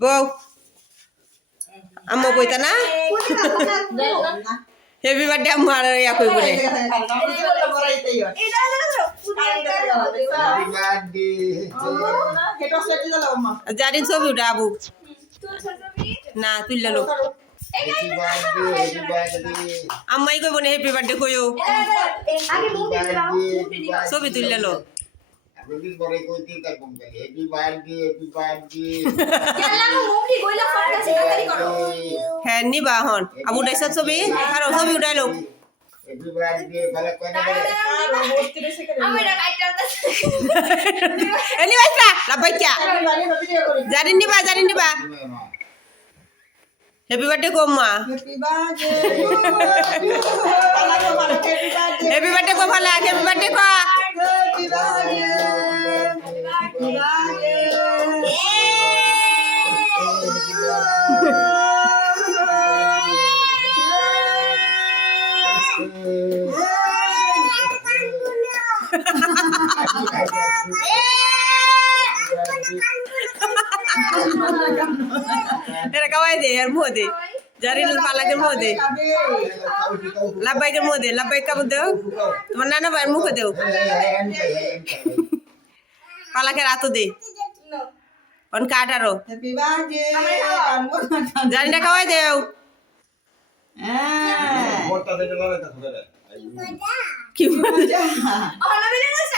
বউ আম্মু কইতা না হ্যাপি বার্থডে আম্মু আর ইয়া কই বলে জারি ছবি উঠা আবু না তুললে লোক আম্মাই কইব না হ্যাপি বার্থডে কইও ছবি তুললে লোক হ্যাঁ নিবা হন আবু ডাইসা ছবি কারো ছবি উঠাই লোক জানি নিবা হ্যাপি বার্থডে কম্মা হ্যাপি বার্থডে কো ভালো হ্যাপি বার্থডে কো এটা কাওয়াই দে আর মুহ দে জারিল পালাকের মুহ দে লাব্বাইকের মুহ দে লাব্বাইক কাবুর দেও তোমার নানা ভাইয়ের মুখে দেও পালাকের হাতও দে অন কাট আরো জারিটা কাওয়াই দেও কি মজা